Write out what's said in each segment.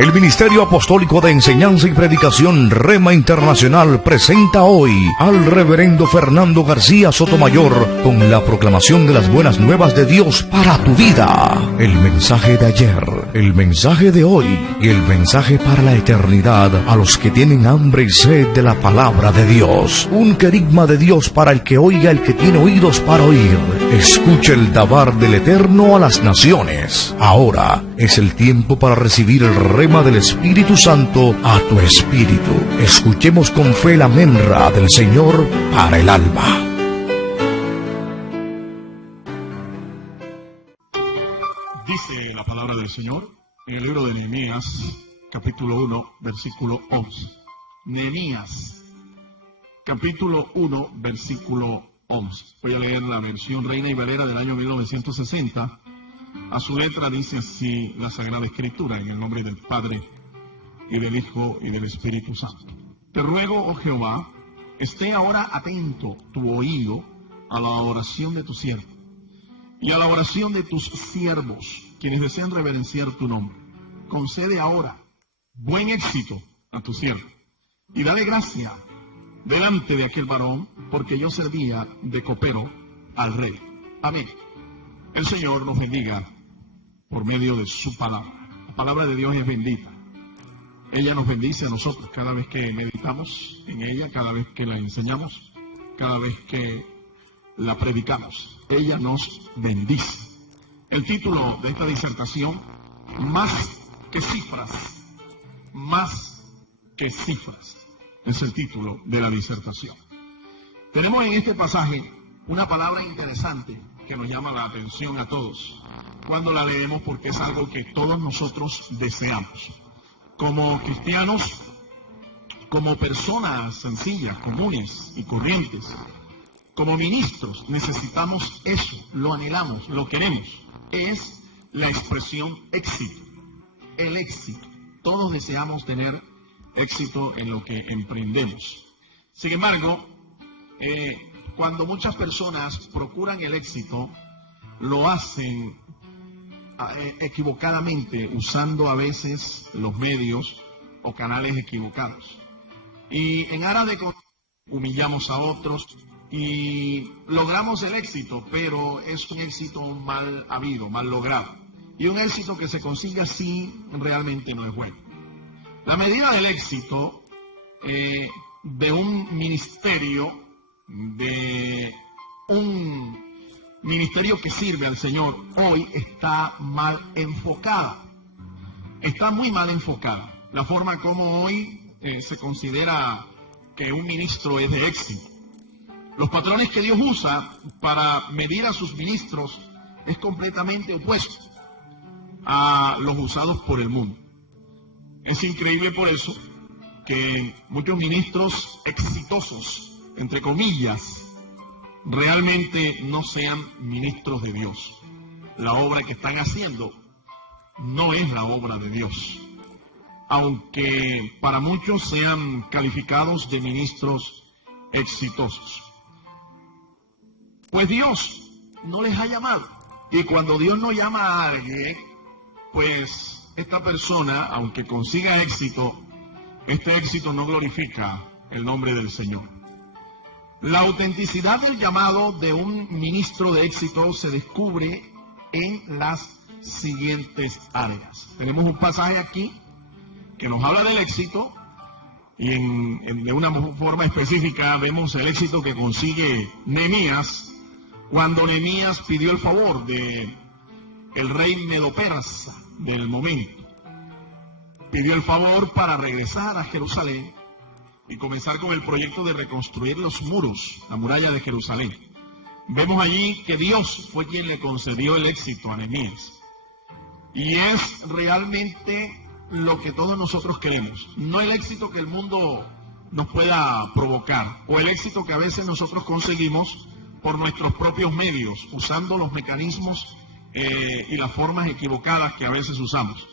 El Ministerio Apostólico de Enseñanza y Predicación Rema Internacional presenta hoy al Reverendo Fernando García Sotomayor con la proclamación de las buenas nuevas de Dios para tu vida. El mensaje de ayer, el mensaje de hoy y el mensaje para la eternidad a los que tienen hambre y sed de la palabra de Dios. Un querigma de Dios para el que oiga, el que tiene oídos para oír. Escucha el dabar del Eterno a las naciones. Ahora es el tiempo para recibir el rema del Espíritu Santo a tu espíritu. Escuchemos con fe la menra del Señor para el alma. Dice la palabra del Señor en el libro de Nehemías, capítulo 1, versículo 11. Nehemías, capítulo 1, versículo 11. Voy a leer la versión Reina y Valera del año 1960. A su letra dice así la Sagrada Escritura, en el nombre del Padre, y del Hijo, y del Espíritu Santo. Te ruego, oh Jehová, esté ahora atento tu oído a la oración de tu siervo, y a la oración de tus siervos, quienes desean reverenciar tu nombre. Concede ahora buen éxito a tu siervo, y dale gracia delante de aquel varón, porque yo servía de copero al rey. Amén. El Señor nos bendiga por medio de su palabra. La palabra de Dios es bendita. Ella nos bendice a nosotros cada vez que meditamos en ella, cada vez que la enseñamos, cada vez que la predicamos. Ella nos bendice. El título de esta disertación, Más que cifras. Más que cifras. Es el título de la disertación. Tenemos en este pasaje una palabra interesante que nos llama la atención a todos cuando la leemos, porque es algo que todos nosotros deseamos. Como cristianos, como personas sencillas, comunes y corrientes, como ministros, necesitamos eso, lo anhelamos, lo queremos. Es la expresión éxito, el éxito. Todos deseamos tener éxito en lo que emprendemos. Sin embargo, cuando muchas personas procuran el éxito, lo hacen equivocadamente, usando a veces los medios o canales equivocados. Y en aras de humillamos a otros y logramos el éxito, pero es un éxito mal habido, mal logrado. Y un éxito que se consigue así realmente no es bueno. La medida del éxito de un ministerio, de un ministerio que sirve al Señor, hoy está mal enfocada. Está muy mal enfocada. La forma como hoy se considera que un ministro es de éxito. Los patrones que Dios usa para medir a sus ministros es completamente opuesto a los usados por el mundo. Es increíble por eso que muchos ministros exitosos, entre comillas, realmente no sean ministros de Dios. La obra que están haciendo no es la obra de Dios, aunque para muchos sean calificados de ministros exitosos. Pues Dios no les ha llamado, y cuando Dios no llama a alguien, pues esta persona, aunque consiga éxito, este éxito no glorifica el nombre del Señor. La autenticidad del llamado de un ministro de éxito se descubre en las siguientes áreas. Tenemos un pasaje aquí que nos habla del éxito y de una forma específica vemos el éxito que consigue Nehemías cuando Nehemías pidió el favor de el rey Medo-Persa del momento. Pidió el favor para regresar a Jerusalén y comenzar con el proyecto de reconstruir los muros, la muralla de Jerusalén. Vemos allí que Dios fue quien le concedió el éxito a Nehemías. Y es realmente lo que todos nosotros queremos. No el éxito que el mundo nos pueda provocar, o el éxito que a veces nosotros conseguimos por nuestros propios medios, usando los mecanismos y las formas equivocadas que a veces usamos.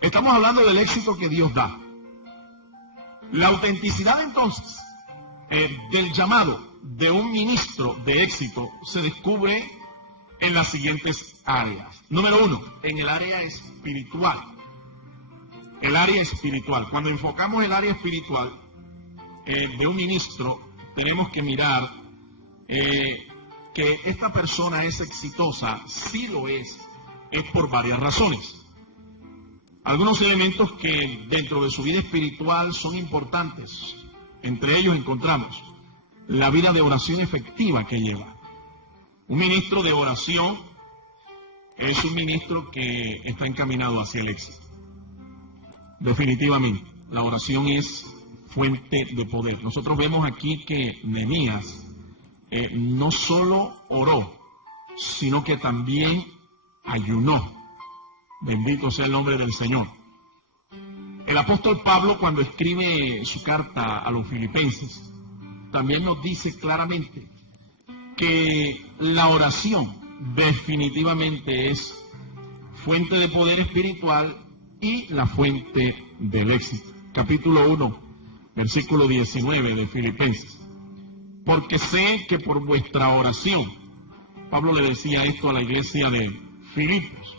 Estamos hablando del éxito que Dios da. La autenticidad entonces del llamado de un ministro de éxito se descubre en las siguientes áreas. Número 1, en el área espiritual. el área espiritual. Cuando enfocamos el área espiritual de un ministro, tenemos que mirar que esta persona es exitosa. Si lo es por varias razones. Algunos elementos que dentro de su vida espiritual son importantes. Entre ellos encontramos la vida de oración efectiva que lleva. Un ministro de oración es un ministro que está encaminado hacia el éxito. Definitivamente, la oración es fuente de poder. Nosotros vemos aquí que Nehemías no solo oró, sino que también ayunó. Bendito sea el nombre del Señor. El apóstol Pablo, cuando escribe su carta a los filipenses, también nos dice claramente que la oración definitivamente es fuente de poder espiritual y la fuente del éxito. Capítulo 1, versículo 19 de Filipenses. Porque sé que por vuestra oración, Pablo le decía esto a la iglesia de Filipos,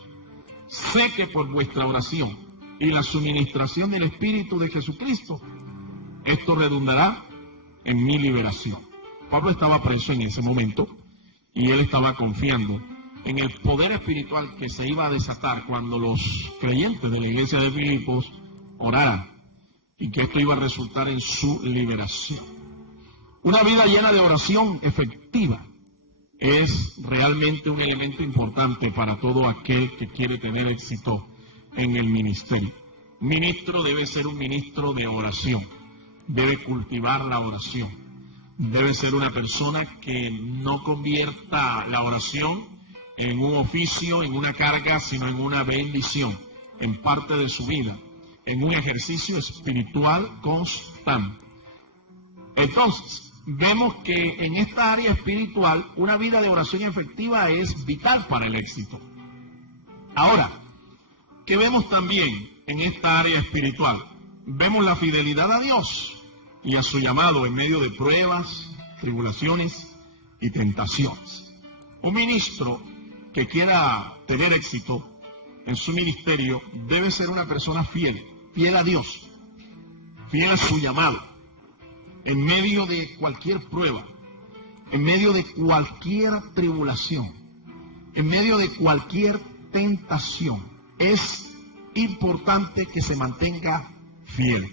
sé que por vuestra oración y la suministración del Espíritu de Jesucristo, esto redundará en mi liberación. Pablo estaba preso en ese momento y él estaba confiando en el poder espiritual que se iba a desatar cuando los creyentes de la iglesia de Filipos oraran, y que esto iba a resultar en su liberación. Una vida llena de oración efectiva es realmente un elemento importante para todo aquel que quiere tener éxito en el ministerio. Un ministro debe ser un ministro de oración, debe cultivar la oración, debe ser una persona que no convierta la oración en un oficio, en una carga, sino en una bendición, en parte de su vida, en un ejercicio espiritual constante. Entonces, vemos que en esta área espiritual, una vida de oración efectiva es vital para el éxito. Ahora, ¿qué vemos también en esta área espiritual? Vemos la fidelidad a Dios y a su llamado en medio de pruebas, tribulaciones y tentaciones. Un ministro que quiera tener éxito en su ministerio debe ser una persona fiel a Dios, fiel a su llamado, en medio de cualquier prueba, en medio de cualquier tribulación, en medio de cualquier tentación. Es importante que se mantenga fiel.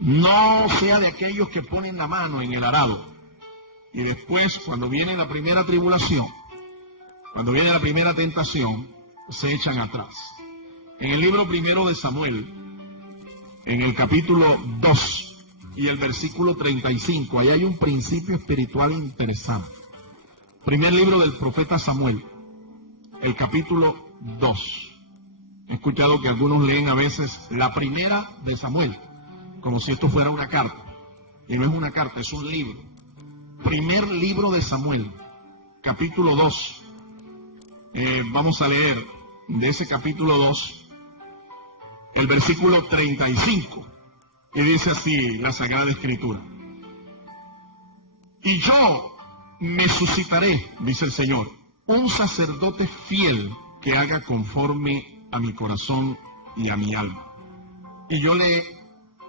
No sea de aquellos que ponen la mano en el arado y después, cuando viene la primera tribulación, cuando viene la primera tentación, se echan atrás. En el libro primero de Samuel, en el capítulo 2 y el versículo 35, ahí hay un principio espiritual interesante. Primer libro del profeta Samuel, el capítulo 2. He escuchado que algunos leen a veces la primera de Samuel, como si esto fuera una carta. Y no es una carta, es un libro. Primer libro de Samuel, capítulo 2. Vamos a leer de ese capítulo 2 el versículo 35. Y dice así la Sagrada Escritura. Y yo me suscitaré, dice el Señor, un sacerdote fiel que haga conforme a mi corazón y a mi alma. Y yo le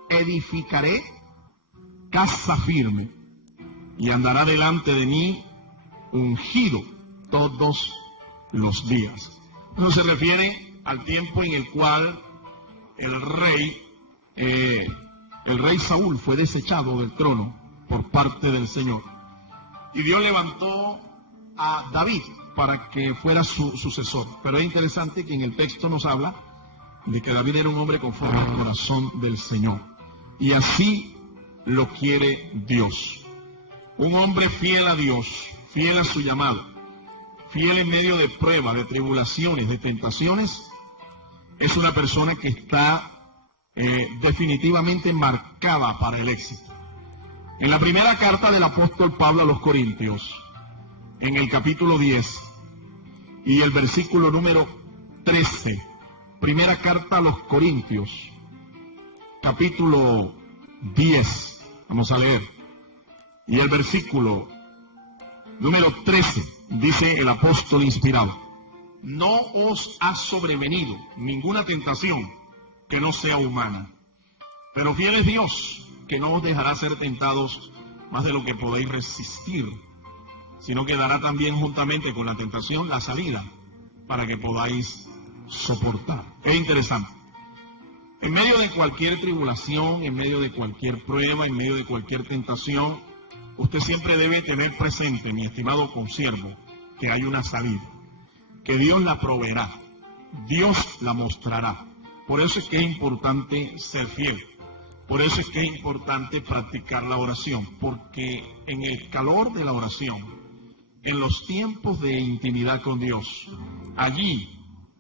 edificaré casa firme y andará delante de mí ungido todos los días. Eso se refiere al tiempo en el cual el rey Saúl fue desechado del trono por parte del Señor. Y Dios levantó a David para que fuera su sucesor. Pero es interesante que en el texto nos habla de que David era un hombre conforme al corazón del Señor. Y así lo quiere Dios. Un hombre fiel a Dios, fiel a su llamado, fiel en medio de pruebas, de tribulaciones, de tentaciones, es una persona que está definitivamente marcada para el éxito. En la primera carta del apóstol Pablo a los Corintios, en el capítulo 10 y el versículo número 13, primera carta a los Corintios, capítulo 10, vamos a leer, y el versículo número 13, dice el apóstol inspirado: no os ha sobrevenido ninguna tentación que no sea humana. Pero fiel es Dios, que no os dejará ser tentados más de lo que podéis resistir, sino que dará también juntamente con la tentación la salida para que podáis soportar. Es interesante. En medio de cualquier tribulación, en medio de cualquier prueba, en medio de cualquier tentación, usted siempre debe tener presente, mi estimado consiervo, que hay una salida, que Dios la proveerá, Dios la mostrará. Por eso es que es importante ser fiel. Por eso es que es importante practicar la oración, porque en el calor de la oración, en los tiempos de intimidad con Dios, allí,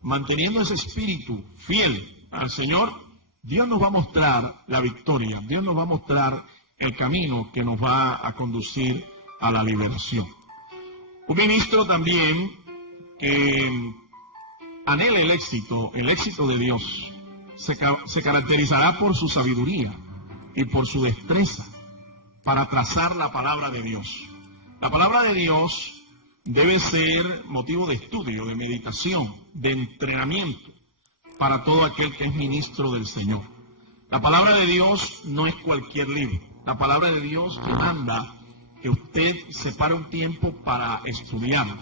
manteniendo ese espíritu fiel al Señor, Dios nos va a mostrar la victoria, Dios nos va a mostrar el camino que nos va a conducir a la liberación. Un ministro también que anhela el éxito de Dios, se caracterizará por su sabiduría y por su destreza para trazar la palabra de Dios. La palabra de Dios debe ser motivo de estudio, de meditación, de entrenamiento para todo aquel que es ministro del Señor. La palabra de Dios no es cualquier libro. La palabra de Dios demanda que usted separe un tiempo para estudiarla,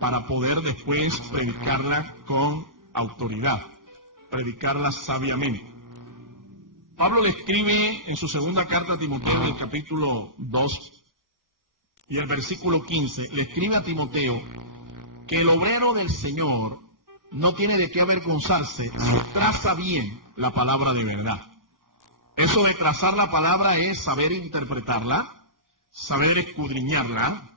para poder después predicarla con autoridad, predicarla sabiamente. Pablo le escribe en su segunda carta a Timoteo, en el capítulo 2 y el versículo 15, le escribe a Timoteo que el obrero del Señor no tiene de qué avergonzarse si traza bien la palabra de verdad. Eso de trazar la palabra es saber interpretarla, saber escudriñarla,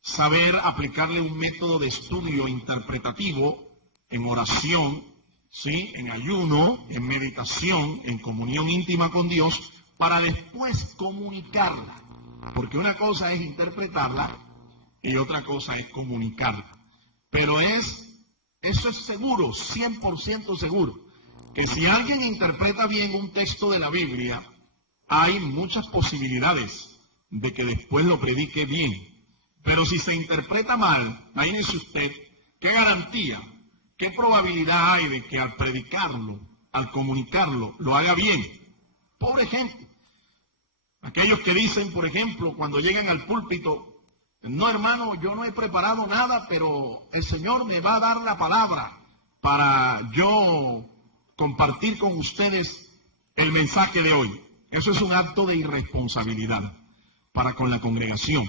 saber aplicarle un método de estudio interpretativo en oración, ¿sí?, en ayuno, en meditación, en comunión íntima con Dios, para después comunicarla. Porque una cosa es interpretarla y otra cosa es comunicarla. Pero eso es seguro, 100% seguro, que si alguien interpreta bien un texto de la Biblia, hay muchas posibilidades de que después lo predique bien. Pero si se interpreta mal, imagínese usted, ¿qué garantía, qué probabilidad hay de que al predicarlo, al comunicarlo, lo haga bien? Por ejemplo, aquellos que dicen, por ejemplo, cuando llegan al púlpito, no, hermano, yo no he preparado nada, pero el Señor me va a dar la palabra para yo compartir con ustedes el mensaje de hoy. Eso es un acto de irresponsabilidad para con la congregación,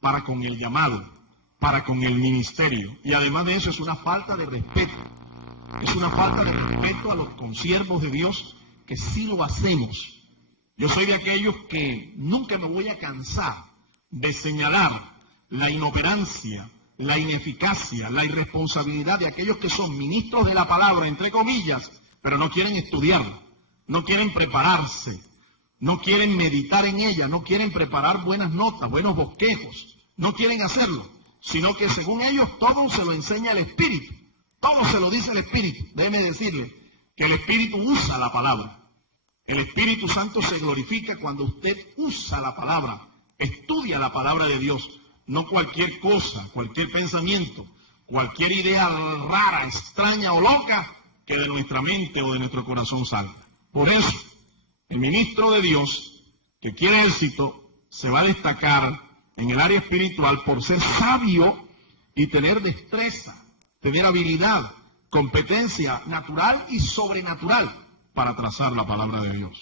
para con el llamado, para con el ministerio. Y además de eso es una falta de respeto. Es una falta de respeto a los consiervos de Dios que sí lo hacemos. Yo soy de aquellos que nunca me voy a cansar de señalar la inoperancia, la ineficacia, la irresponsabilidad de aquellos que son ministros de la palabra, entre comillas, pero no quieren estudiarla, no quieren prepararse, no quieren meditar en ella, no quieren preparar buenas notas, buenos bosquejos, no quieren hacerlo, sino que según ellos todo se lo enseña el Espíritu, todo se lo dice el Espíritu. Déjeme decirle que el Espíritu usa la palabra. El Espíritu Santo se glorifica cuando usted usa la palabra, estudia la palabra de Dios, no cualquier cosa, cualquier pensamiento, cualquier idea rara, extraña o loca que de nuestra mente o de nuestro corazón salga. Por eso, el ministro de Dios que quiere éxito se va a destacar en el área espiritual por ser sabio y tener destreza, tener habilidad, competencia natural y sobrenatural para trazar la palabra de Dios.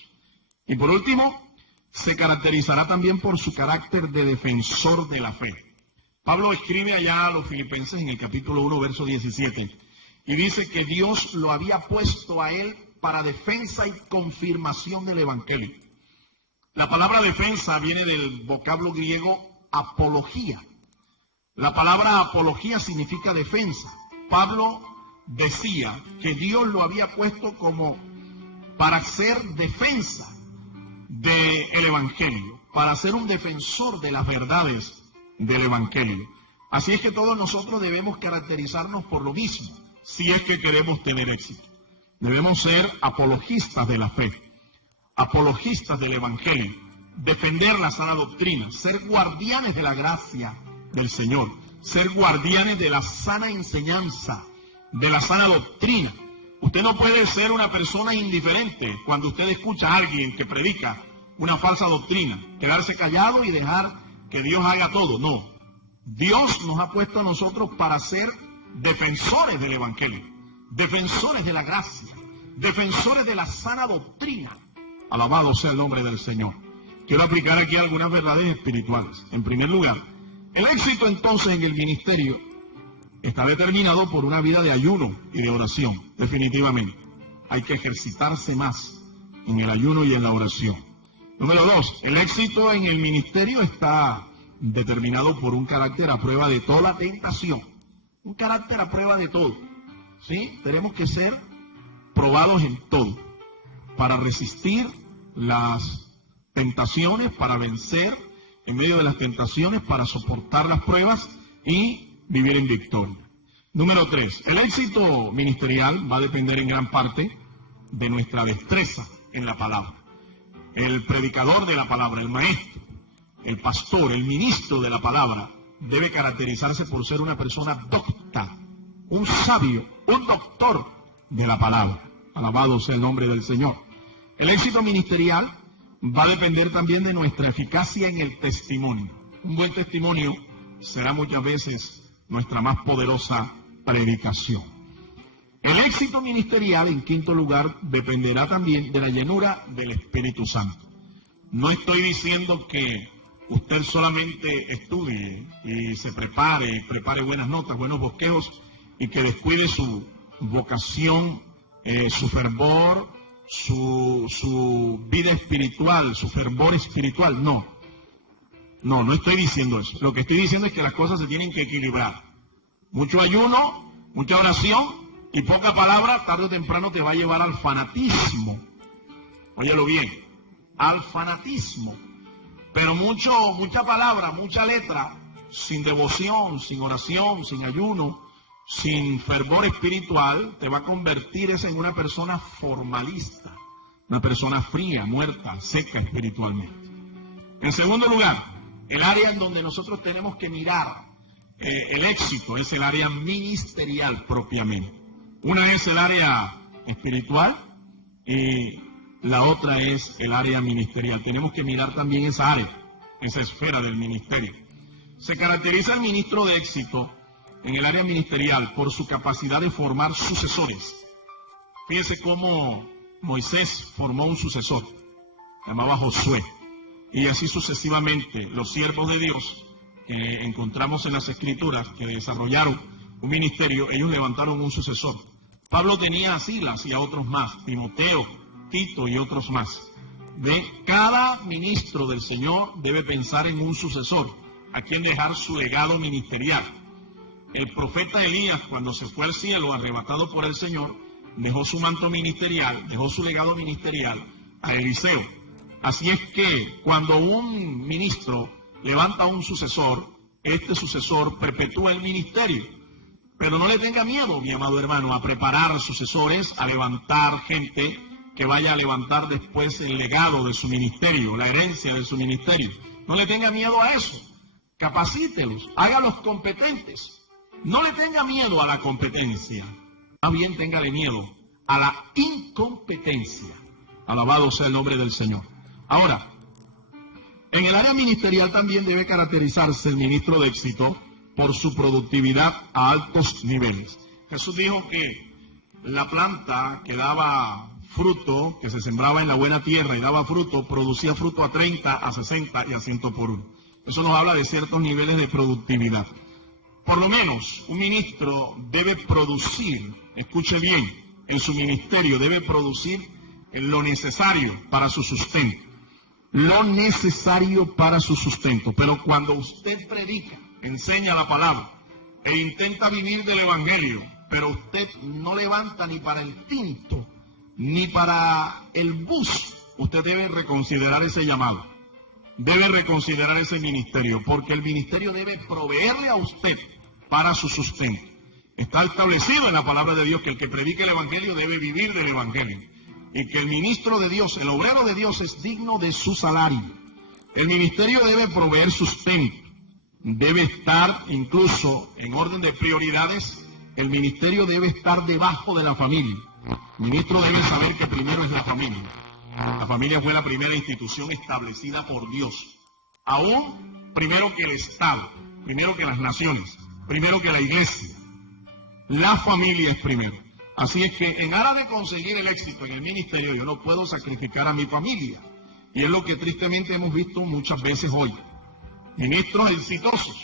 Y por último, se caracterizará también por su carácter de defensor de la fe. Pablo escribe allá a los Filipenses en el capítulo 1, verso 17, y dice que Dios lo había puesto a él para defensa y confirmación del Evangelio. La palabra defensa viene del vocablo griego apología. La palabra apología significa defensa. Pablo decía que Dios lo había puesto como para hacer defensa del Evangelio, para ser un defensor de las verdades del Evangelio. Así es que todos nosotros debemos caracterizarnos por lo mismo, si es que queremos tener éxito. Debemos ser apologistas de la fe, apologistas del Evangelio, defender la sana doctrina, ser guardianes de la gracia del Señor, ser guardianes de la sana enseñanza, de la sana doctrina, Usted no puede ser una persona indiferente cuando usted escucha a alguien que predica una falsa doctrina, quedarse callado y dejar que Dios haga todo. No. Dios nos ha puesto a nosotros para ser defensores del Evangelio, defensores de la gracia, defensores de la sana doctrina. Alabado sea el nombre del Señor. Quiero aplicar aquí algunas verdades espirituales. En primer lugar, el éxito entonces en el ministerio está determinado por una vida de ayuno y de oración, definitivamente. Hay que ejercitarse más en el ayuno y en la oración. Número 2, el éxito en el ministerio está determinado por un carácter a prueba de toda tentación. Un carácter a prueba de todo. ¿Sí? Tenemos que ser probados en todo para resistir las tentaciones, para vencer en medio de las tentaciones, para soportar las pruebas y vivir en victoria. Número 3, el éxito ministerial va a depender en gran parte de nuestra destreza en la palabra. El predicador de la palabra, el maestro, el pastor, el ministro de la palabra, debe caracterizarse por ser una persona docta, un sabio, un doctor de la palabra. Alabado sea el nombre del Señor. El éxito ministerial va a depender también de nuestra eficacia en el testimonio. Un buen testimonio será muchas veces nuestra más poderosa predicación. El éxito ministerial, en quinto lugar, dependerá también de la llenura del Espíritu Santo. No estoy diciendo que usted solamente estudie y se prepare buenas notas, buenos bosquejos y que descuide su vocación, su fervor, su vida espiritual, su fervor espiritual. No estoy diciendo eso. Lo que estoy diciendo es que las cosas se tienen que equilibrar. Mucho ayuno, mucha oración y poca palabra, tarde o temprano te va a llevar al fanatismo. Óyelo bien, al fanatismo. Pero mucha palabra, mucha letra, sin devoción, sin oración, sin ayuno, sin fervor espiritual, te va a convertir en una persona formalista, una persona fría, muerta, seca espiritualmente. En segundo lugar, el área en donde nosotros tenemos que mirar el éxito es el área ministerial propiamente. Una es el área espiritual y la otra es el área ministerial. Tenemos que mirar también esa área, esa esfera del ministerio. Se caracteriza el ministro de éxito en el área ministerial por su capacidad de formar sucesores. Fíjense cómo Moisés formó un sucesor, se llamaba Josué. Y así sucesivamente los siervos de Dios que encontramos en las Escrituras que desarrollaron un ministerio, ellos levantaron un sucesor. Pablo tenía a Silas y a otros más, Timoteo, Tito y otros más. Cada ministro del Señor debe pensar en un sucesor, a quien dejar su legado ministerial. El profeta Elías, cuando se fue al cielo, arrebatado por el Señor, dejó su manto ministerial, dejó su legado ministerial a Eliseo. Así es que cuando un ministro levanta un sucesor, este sucesor perpetúa el ministerio. Pero no le tenga miedo, mi amado hermano, a preparar sucesores, a levantar gente que vaya a levantar después el legado de su ministerio, la herencia de su ministerio. No le tenga miedo a eso. Capacítelos, hágalos competentes. No le tenga miedo a la competencia. Más bien téngale miedo a la incompetencia. Alabado sea el nombre del Señor. Ahora, en el área ministerial también debe caracterizarse el ministro de éxito por su productividad a altos niveles. Jesús dijo que la planta que daba fruto, que se sembraba en la buena tierra y daba fruto, producía fruto a 30, a 60 y a 100 por uno. Eso nos habla de ciertos niveles de productividad. Por lo menos un ministro debe producir, escuche bien, en su ministerio debe producir lo necesario para su sustento. Lo necesario para su sustento. Pero cuando usted predica, enseña la palabra e intenta vivir del evangelio, pero usted no levanta ni para el tinto, ni para el bus, usted debe reconsiderar ese llamado. Debe reconsiderar ese ministerio, porque el ministerio debe proveerle a usted para su sustento. Está establecido en la palabra de Dios que el que predica el evangelio debe vivir del evangelio. Y que el ministro de Dios, el obrero de Dios, es digno de su salario. El ministerio debe proveer sustento. Debe estar incluso en orden de prioridades. El ministerio debe estar debajo de la familia. El ministro debe saber que primero es la familia. La familia fue la primera institución establecida por Dios. Aún primero que el Estado, primero que las naciones, primero que la iglesia. La familia es primero. Así es que en aras de conseguir el éxito en el ministerio, yo no puedo sacrificar a mi familia. Y es lo que tristemente hemos visto muchas veces hoy. Ministros exitosos,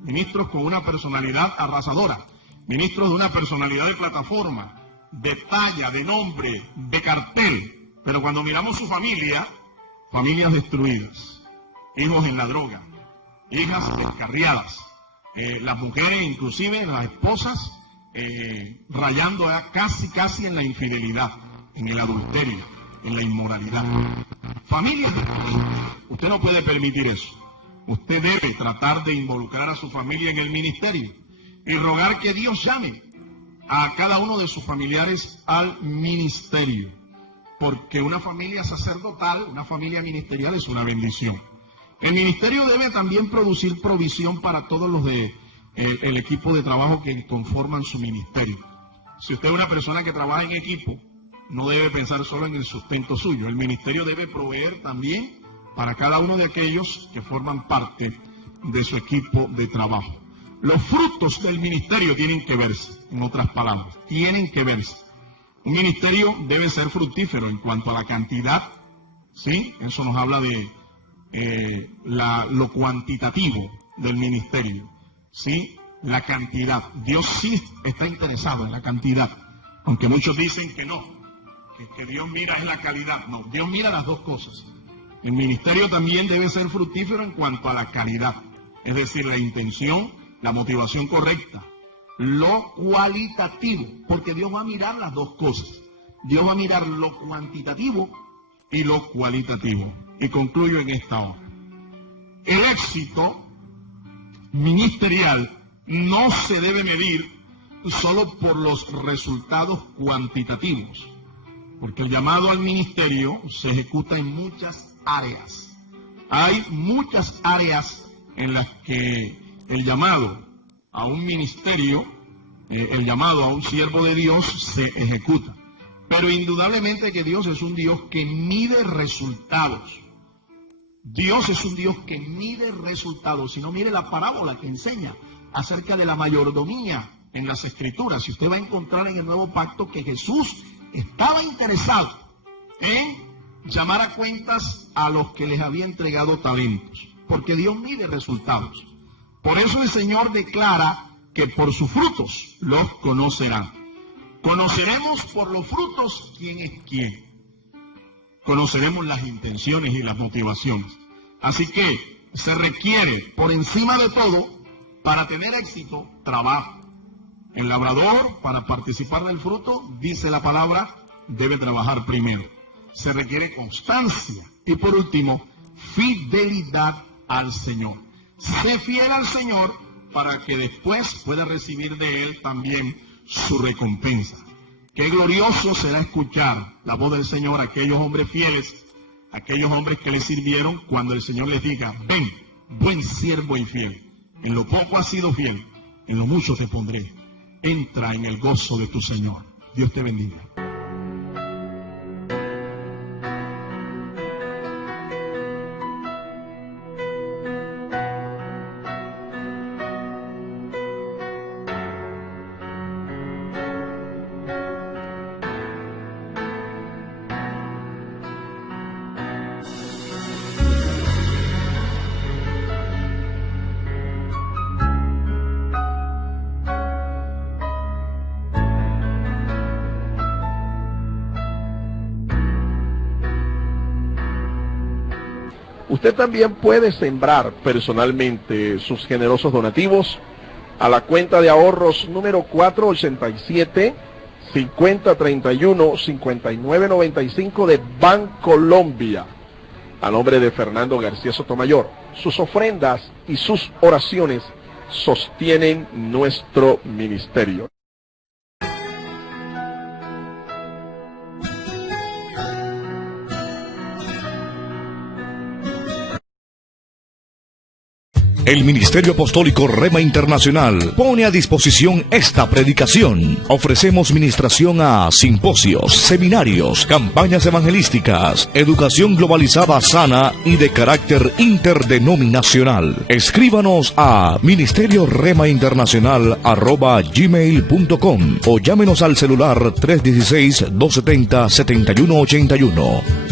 ministros con una personalidad arrasadora, ministros de una personalidad de plataforma, de talla, de nombre, de cartel. Pero cuando miramos su familia, familias destruidas, hijos en la droga, hijas descarriadas, las mujeres, inclusive las esposas, rayando casi en la infidelidad, en el adulterio, en la inmoralidad. Familias destruidas. Usted no puede permitir eso. Usted debe tratar de involucrar a su familia en el ministerio y rogar que Dios llame a cada uno de sus familiares al ministerio. Porque una familia sacerdotal, una familia ministerial es una bendición. El ministerio debe también producir provisión para todos los de el equipo de trabajo que conforman su ministerio. Si usted es una persona que trabaja en equipo, no debe pensar solo en el sustento suyo. El ministerio debe proveer también para cada uno de aquellos que forman parte de su equipo de trabajo. Los frutos del ministerio tienen que verse, en otras palabras, tienen que verse. Un ministerio debe ser fructífero en cuanto a la cantidad, ¿sí? Eso nos habla de lo cuantitativo del ministerio, ¿sí? La cantidad. Dios sí está interesado en la cantidad, aunque muchos dicen que no, que Dios mira es la calidad. No, Dios mira las dos cosas. El ministerio también debe ser fructífero en cuanto a la calidad, es decir, la intención, la motivación correcta, lo cualitativo, porque Dios va a mirar las dos cosas. Dios va a mirar lo cuantitativo y lo cualitativo. Y concluyo en esta hora. El éxito ministerial no se debe medir solo por los resultados cuantitativos, porque el llamado al ministerio se ejecuta en muchas áreas. Hay muchas áreas en las que el llamado a un ministerio, el llamado a un siervo de Dios se ejecuta. Pero indudablemente que Dios es un Dios que mide resultados. Dios es un Dios que mide resultados. Si no, mire la parábola que enseña acerca de la mayordomía en las Escrituras. Si usted va a encontrar en el Nuevo Pacto que Jesús estaba interesado en llamar a cuentas a los que les había entregado talentos, porque Dios mide resultados. Por eso el Señor declara que por sus frutos los conocerán. Conoceremos por los frutos quién es quién. Conoceremos las intenciones y las motivaciones. Así que se requiere, por encima de todo, para tener éxito, trabajo. El labrador, para participar del fruto, dice la palabra, debe trabajar primero. Se requiere constancia. Y por último, fidelidad al Señor. Sé fiel al Señor para que después pueda recibir de Él también su recompensa. Qué glorioso será escuchar la voz del Señor a aquellos hombres fieles, aquellos hombres que le sirvieron, cuando el Señor les diga, ven, buen siervo y fiel. En lo poco has sido fiel, en lo mucho te pondré. Entra en el gozo de tu Señor. Dios te bendiga. Usted también puede sembrar personalmente sus generosos donativos a la cuenta de ahorros número 487-5031-5995 de Bancolombia, a nombre de Fernando García Sotomayor. Sus ofrendas y sus oraciones sostienen nuestro ministerio. El Ministerio Apostólico Rema Internacional pone a disposición esta predicación. Ofrecemos ministración a simposios, seminarios, campañas evangelísticas, educación globalizada sana y de carácter interdenominacional. Escríbanos a ministerioremainternacional@gmail.com o llámenos al celular 316-270-7181.